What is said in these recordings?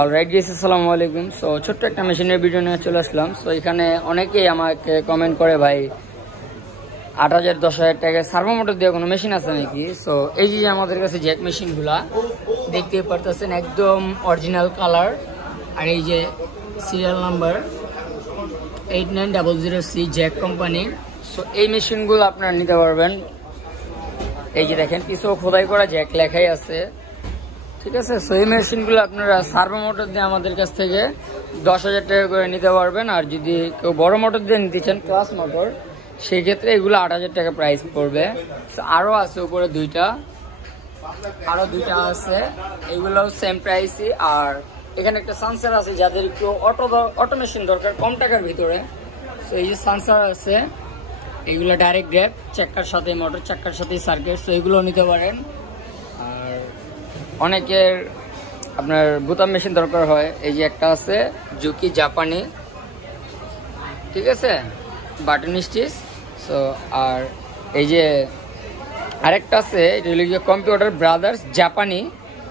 Alright guys, আসসালামু আলাইকুম। So ছোট্ট একটা মেশিনের ভিডিও নিয়ে চলে আসলাম। সো এখানে অনেকেই আমাকে কমেন্ট করে, ভাই 8,000 10,000 টাকা সার্ভো মোটর দিয়ে কোনো মেশিন আছে নাকি? সো এই যে আমাদের কাছে জ্যাক মেশিনগুলা দেখতে পারতেছেন, একদম অরিজিনাল কালার, আর এই যে serial number 8900C Jack company. So এই মেশিনগুলো আপনারা নিতে পারবেন। এই যে দেখেন, পিছু খোদাই করা জ্যাক লেখাই আছে, ঠিক আছে। সো এই মেশিনগুলো আপনারা সার্ভো মোটর দিয়ে আমাদের কাছ থেকে 10,000 টাকা করে নিতে পারবেন। আর যদি কেউ বড় মোটর দিয়ে নিতে চান, ক্লাস মোটর, সেই ক্ষেত্রে এগুলো 8,000 টাকা প্রাইস পড়বে। আরো আছে উপরে আরো দুইটা আছে, এগুলো সেম প্রাইসই। আর এখানে একটা সানসার আছে যাদের একটু অটো মেশিন দরকার কম টাকার ভিতরে। সো এই যে সানসার আছে, এগুলো ডাইরেক্ট গ্র্যাব, চাক্কার সাথে মোটর, চাক্কার সাথে সার্কিট। সো এগুলো নিতে পারেন। আর অনেকের আপনার বোতাম মেশিন দরকার হয়, এই যে একটা আছে জুকি জাপানি, ঠিক আছে, বাটন স্টিচ। সো আর এই যে আরেকটা আছে, এটা হলো কম্পিউটার ব্রাদার্স জাপানি,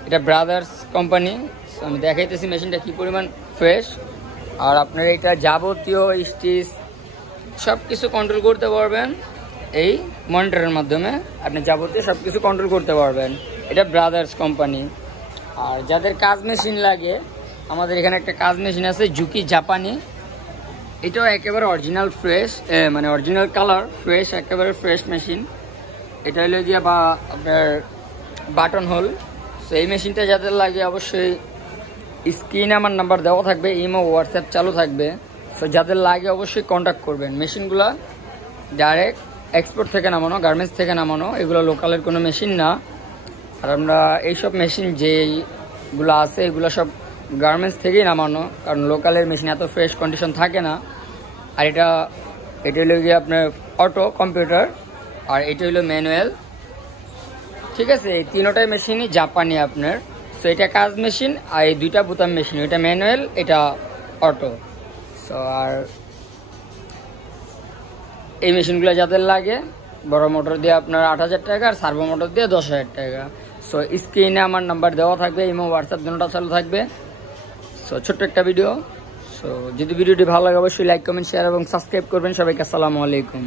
এটা ব্রাদার্স কোম্পানি। আমি দেখাইতেছি মেশিনটা কি পরিমাণ ফ্রেশ। আর আপনার এটা যাবতীয় স্টিচ সবকিছু কন্ট্রোল করতে পারবেন এই মনিটরের মাধ্যমে। আপনি যাবতীয় সবকিছু কন্ট্রোল করতে পারবেন, এটা ব্রাদার্স কোম্পানি। আর যাদের কাজ মেশিন লাগে, আমাদের এখানে একটা কাজ মেশিন আছে জুকি জাপানি, এটাও একেবারে অরিজিনাল ফ্রেশ, মানে অরিজিনাল কালার, ফ্রেশ, একেবারে ফ্রেশ মেশিন। এটা হলো গিয়ে বা আপনার বাটন হোল। সো এই মেশিনটা যাদের লাগে অবশ্যই স্ক্রিনে আমার নাম্বার দেওয়া থাকবে, ইমো হোয়াটসঅ্যাপ চালু থাকবে। সো যাদের লাগে অবশ্যই কন্ট্যাক্ট করবেন। মেশিনগুলো ডাইরেক্ট এক্সপোর্ট থেকে নামানো, গার্মেন্টস থেকে নামানো, এগুলো লোকালের কোনো মেশিন না। আর আমরা এইসব মেশিন যেগুলো আছে এগুলো সব গার্মেন্টস থেকেই নামানো, কারণ লোকালের মেশিন এত ফ্রেশ কন্ডিশন থাকে না। আর এটা হলো গিয়ে আপনার অটো কম্পিউটার, আর এটা হলো ম্যানুয়াল, ঠিক আছে। এই তিনটাই মেশিনই জাপানি আপনার। সো এটা কাজ মেশিন, আর এই দুইটা বোতাম মেশিন, এটা ম্যানুয়াল, এটা অটো। সো আর এই মেশিনগুলো যাদের লাগে, বড় মোটর দিয়ে আপনার 8,000 টাকা, আর সার্ভো মোটর দিয়ে 10,000 টাকা। সো স্ক্রিনে আমার নাম্বার দেওয়া থাকবে, ইমো হোয়াটসঅ্যাপ দুটোটা চালু থাকবে। সো ছোট্ট একটা ভিডিও। সো যদি ভিডিওটি ভালো লাগে অবশ্যই লাইক, কমেন্ট, শেয়ার এবং সাবস্ক্রাইব করবেন। সবাইকে আসসালামু আলাইকুম।